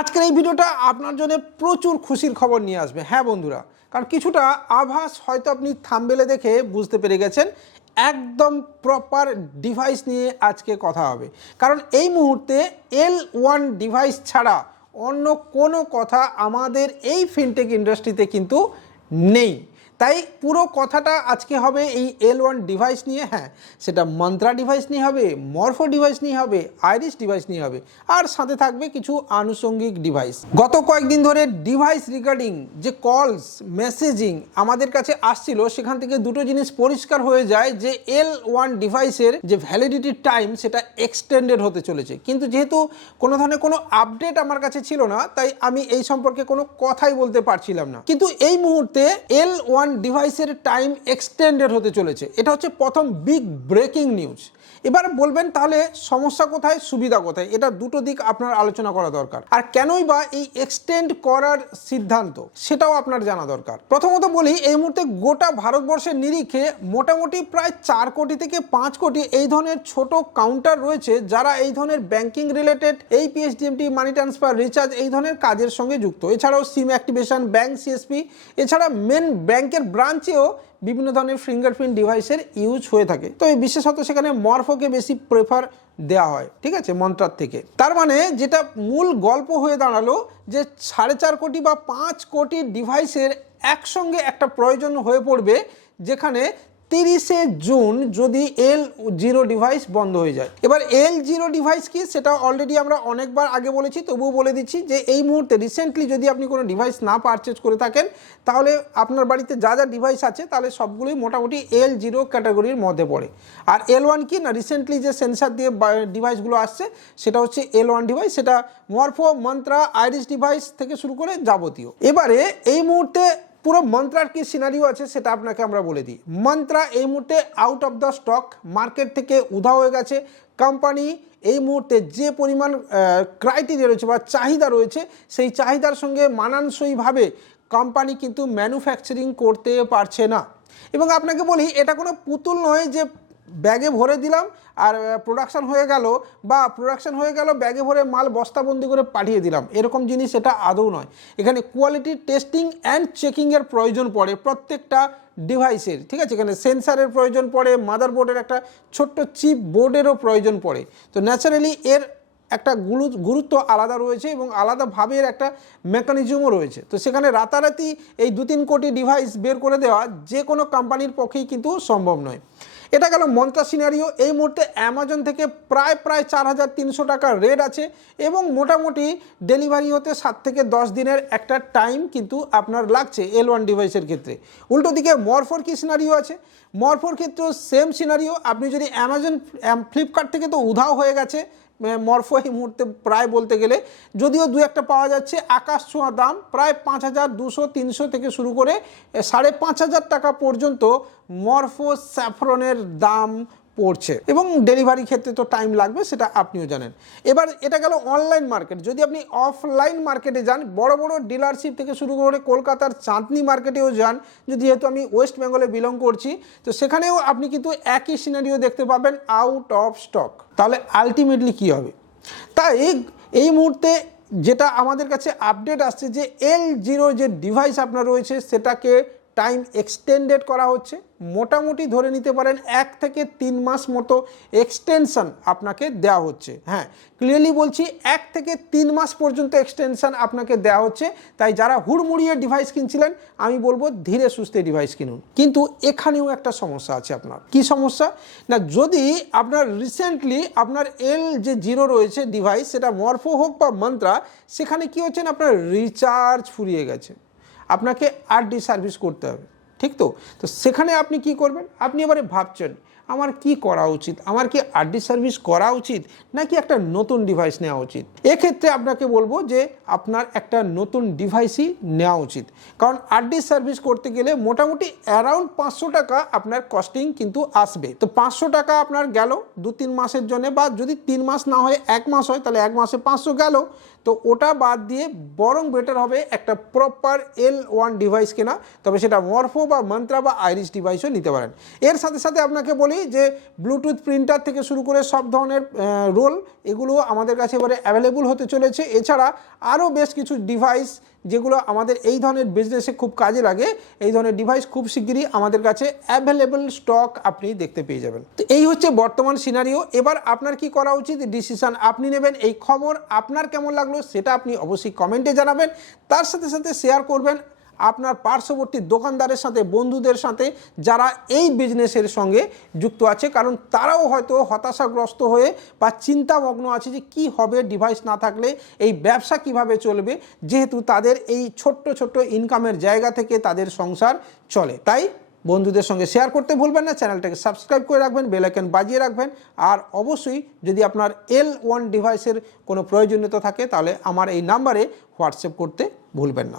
আজকের এই ভিডিওটা আপনার জন্য প্রচুর খুশির খবর নিয়ে আসবে। হ্যাঁ বন্ধুরা, কারণ কিছুটা আভাস হয়তো আপনি থাম্বনেলে দেখে বুঝতে পেরে গেছেন। একদম প্রপার ডিভাইস নিয়ে আজকে কথা হবে, কারণ এই মুহূর্তে L1 ডিভাইস ছাড়া অন্য কোনো কথা আমাদের এই ফিনটেক ইন্ডাস্ট্রিতে কিন্তু নেই। তাই পুরো কথাটা আজকে হবে এই L1 ডিভাইস নিয়ে। হ্যাঁ, সেটা মন্ত্রা ডিভাইস নিয়ে হবে, মরফো ডিভাইস নিয়ে হবে, আইরিস ডিভাইস নিয়ে হবে, আর সাথে থাকবে কিছু আনুষঙ্গিক ডিভাইস। গত কয়েকদিন ধরে ডিভাইস রিগার্ডিং যে কলস মেসেজিং আমাদের কাছে আসছিল, সেখান থেকে দুটো জিনিস পরিষ্কার হয়ে যায় যে L1 ডিভাইসের যে ভ্যালিডিটি টাইম সেটা এক্সটেন্ডেড হতে চলেছে। কিন্তু যেহেতু কোনো ধরনের কোনো আপডেট আমার কাছে ছিল না, তাই আমি এই সম্পর্কে কোনো কথাই বলতে পারছিলাম না। কিন্তু এই মুহূর্তে L1 ডিভাইসের টাইম এক্সটেন্ডেড হতে চলেছে। এটা হচ্ছে প্রথম বিগ ব্রেকিং নিউজ। এবার বলবেন তাহলে সমস্যা কোথায়, সুবিধা কোথায়? এটা দুটো দিক আপনার আলোচনা করা দরকার। আর কেনই বা এই এক্সটেন্ড করার সিদ্ধান্ত, সেটাও আপনার জানা দরকার। প্রথমত বলি, এই মুহূর্তে গোটা ভারতবর্ষের নিরিখে মোটামুটি প্রায় 4 কোটি থেকে 5 কোটি এই ধরনের ছোট কাউন্টার রয়েছে, যারা এই ধরনের banking related APS DMT, money transfer, recharge এই ধরনের কাজের সঙ্গে যুক্ত। এছাড়াও সিম অ্যাক্টিভেশন, ব্যাংক CSP, এছাড়া মেন ব্যাংকের ব্রাঞ্চেও বিভিন্ন ধরনের ফিঙ্গারপ্রিন্ট ডিভাইসের ইউজ হয়ে থাকে। তো এই বিশেষত সেখানে মরফোকে বেশি প্রেফার দেওয়া হয়, ঠিক আছে, মন্ত্রার থেকে। তার মানে যেটা মূল গল্প হয়ে দাঁড়ালো যে 4.5 কোটি বা 5 কোটি ডিভাইসের একসঙ্গে একটা প্রয়োজন হয়ে পড়বে, যেখানে 30শে জুন যদি L0 ডিভাইস বন্ধ হয়ে যায়। এবার L0 ডিভাইস কি, সেটা অলরেডি আমরা অনেকবার আগে বলেছি, তবুও বলে দিচ্ছি যে এই মুহূর্তে রিসেন্টলি যদি আপনি কোনো ডিভাইস না পারচেজ করে থাকেন, তাহলে আপনার বাড়িতে যা যা ডিভাইস আছে তাহলে সবগুলোই মোটামুটি L0 ক্যাটাগরির মধ্যে পড়ে। আর L1 কি না, রিসেন্টলি যে সেন্সার দিয়ে ডিভাইসগুলো আসছে সেটা হচ্ছে L1 ডিভাইস। সেটা মরফো, মন্ত্রা, আইরিস ডিভাইস থেকে শুরু করে যাবতীয়। এবারে এই মুহূর্তে পুরো মন্ত্রার কি সিনারিও আছে সেটা আপনাকে আমরা বলে দিই। মন্ত্রা এই মুহূর্তে out of the stock, market থেকে উধাও হয়ে গেছে। কোম্পানি এই মুহূর্তে যে পরিমাণ ক্রাইটেরিয়া রয়েছে বা চাহিদা রয়েছে, সেই চাহিদার সঙ্গে মানানসইভাবে কোম্পানি কিন্তু ম্যানুফ্যাকচারিং করতে পারছে না। এবং আপনাকে বলি, এটা কোনো পুতুল নয় যে ব্যাগে ভরে দিলাম আর প্রোডাকশান হয়ে গেল, বা প্রোডাকশান হয়ে গেল ব্যাগে ভরে মাল বস্তাবন্দি করে পাঠিয়ে দিলাম, এরকম জিনিস এটা আদৌ নয়। এখানে কোয়ালিটি টেস্টিং অ্যান্ড চেকিংয়ের প্রয়োজন পড়ে প্রত্যেকটা ডিভাইসের, ঠিক আছে। এখানে সেন্সারের প্রয়োজন পড়ে, মাদারবোর্ডের একটা ছোট্ট চিপ বোর্ডেরও প্রয়োজন পড়ে। তো ন্যাচারালি এর একটা গুরুত্ব আলাদা রয়েছে এবং আলাদাভাবে এর একটা মেকানিজমও রয়েছে। তো সেখানে রাতারাতি এই 2-3 কোটি ডিভাইস বের করে দেওয়া যে কোনো কোম্পানির পক্ষেই কিন্তু সম্ভব নয়। এটা গেল মন্ত্রা সিনারিও। এই মুহূর্তে অ্যামাজন থেকে প্রায় 4,300 টাকার রেট আছে এবং মোটামুটি ডেলিভারি হতে 7 থেকে 10 দিনের একটা টাইম কিন্তু আপনার লাগছে L1 ডিভাইসের ক্ষেত্রে। উল্টো দিকে মরফোর কি সিনারিও আছে, মরফোর ক্ষেত্রেও সেম সিনারিও। আপনি যদি অ্যামাজন, ফ্লিপকার্ট থেকে তো উধাও হয়ে গেছে মরফো এই মুহূর্তে প্রায় বলতে গেলে, যদিও 2-1টা পাওয়া যাচ্ছে। আকাশ ছোঁয়া দাম, প্রায় 5,200-300 থেকে শুরু করে 5,500 টাকা পর্যন্ত মরফো স্যাফরনের দাম পড়ছে, এবং ডেলিভারি ক্ষেত্রে তো টাইম লাগবে, সেটা আপনিও জানেন। এবার এটা গেল অনলাইন মার্কেট। যদি আপনি অফলাইন মার্কেটে যান, বড় বড় ডিলারশিপ থেকে শুরু করে কলকাতার চাঁদনি মার্কেটেও যান, যেহেতু আমি ওয়েস্ট বেঙ্গলে বিলং করছি, তো সেখানেও আপনি কিন্তু একই সিনারিও দেখতে পাবেন, আউট অফ স্টক। তাহলে আলটিমেটলি কী হবে? তাই এই মুহূর্তে যেটা আমাদের কাছে আপডেট আসছে যে L0 যে ডিভাইস আপনার রয়েছে সেটাকে টাইম এক্সটেন্ডেড করা হচ্ছে। মোটামুটি ধরে নিতে পারেন 1 থেকে 3 মাস মতো এক্সটেনশন আপনাকে দেওয়া হচ্ছে। হ্যাঁ, ক্লিয়ারলি বলছি, 1 থেকে 3 মাস পর্যন্ত এক্সটেনশন আপনাকে দেওয়া হচ্ছে। তাই যারা হুড়মুড়িয়ে ডিভাইস কিনছিলেন, আমি বলবো ধীরে সুস্থে ডিভাইস কিনুন। কিন্তু এখানেও একটা সমস্যা আছে আপনার। কি সমস্যা না, যদি আপনার রিসেন্টলি আপনার L0 রয়েছে ডিভাইস, সেটা মরফো হোক বা মন্ত্রা, সেখানে কি হচ্ছে না, আপনার রিচার্জ ফুরিয়ে গেছে, আপনাকে RD সার্ভিস করতে হবে, ঠিক তো? তো সেখানে আপনি কি করবেন? আপনি এবারে ভাবছেন আমার কি করা উচিত, আমার কি RD সার্ভিস করা উচিত নাকি একটা নতুন ডিভাইস নেওয়া উচিত? এক্ষেত্রে আপনাকে বলবো যে আপনার একটা নতুন ডিভাইসই নেওয়া উচিত, কারণ RD সার্ভিস করতে গেলে মোটামুটি অ্যারাউন্ড 500 টাকা আপনার কস্টিং কিন্তু আসবে। তো 500 টাকা আপনার গেল 2-3 মাসের জন্য, বা যদি 3 মাস না হয় 1 মাস হয়, তাহলে 1 মাসে 500 গেল। তো তো ওটা বাদ দিয়ে বরং বেটার হবে একটা প্রপার L1 ডিভাইস কেনা, তবে সেটা মরফো বা মন্ত্রা বা আইরিস ডিভাইসও নিতে পারেন। এর সাথে সাথে আপনাকে বলি যে ব্লুটুথ প্রিন্টার থেকে শুরু করে সব ধরনের রোল এগুলো আমাদের কাছে এবারে অ্যাভেলেবল হতে চলেছে। এছাড়া আরও বেশ কিছু ডিভাইস যেগুলো আমাদের এই ধরনের বিজনেসে খুব কাজে লাগে, এই ধরনের ডিভাইস খুব শিগগিরই আমাদের কাছে অ্যাভেলেবল স্টক আপনি দেখতে পেয়ে যাবেন। তো এই হচ্ছে বর্তমান সিনারিও। এবার আপনার কি করা উচিত, ডিসিশন আপনি নেবেন। এই খবর আপনার কেমন লাগলো সেটা আপনি অবশ্যই কমেন্টে জানাবেন, তার সাথে সাথে শেয়ার করবেন আপনার পার্শ্ববর্তী দোকানদারের সাথে, বন্ধুদের সাথে যারা এই বিজনেসের সঙ্গে যুক্ত আছে, কারণ তারাও হয়তো হতাশাগ্রস্ত হয়ে বা চিন্তামগ্ন আছে যে কি হবে ডিভাইস না থাকলে, এই ব্যবসা কিভাবে চলবে, যেহেতু তাদের এই ছোট্ট ছোট্ট ইনকামের জায়গা থেকে তাদের সংসার চলে। তাই বন্ধুদের সঙ্গে শেয়ার করতে ভুলবেন না, চ্যানেলটাকে সাবস্ক্রাইব করে রাখবেন, বেল আইকন বাজিয়ে রাখবেন। আর অবশ্যই যদি আপনার L1 ডিভাইসের কোনো প্রয়োজনীয়তা থাকে তাহলে আমার এই নাম্বারে হোয়াটসঅ্যাপ করতে ভুলবেন না।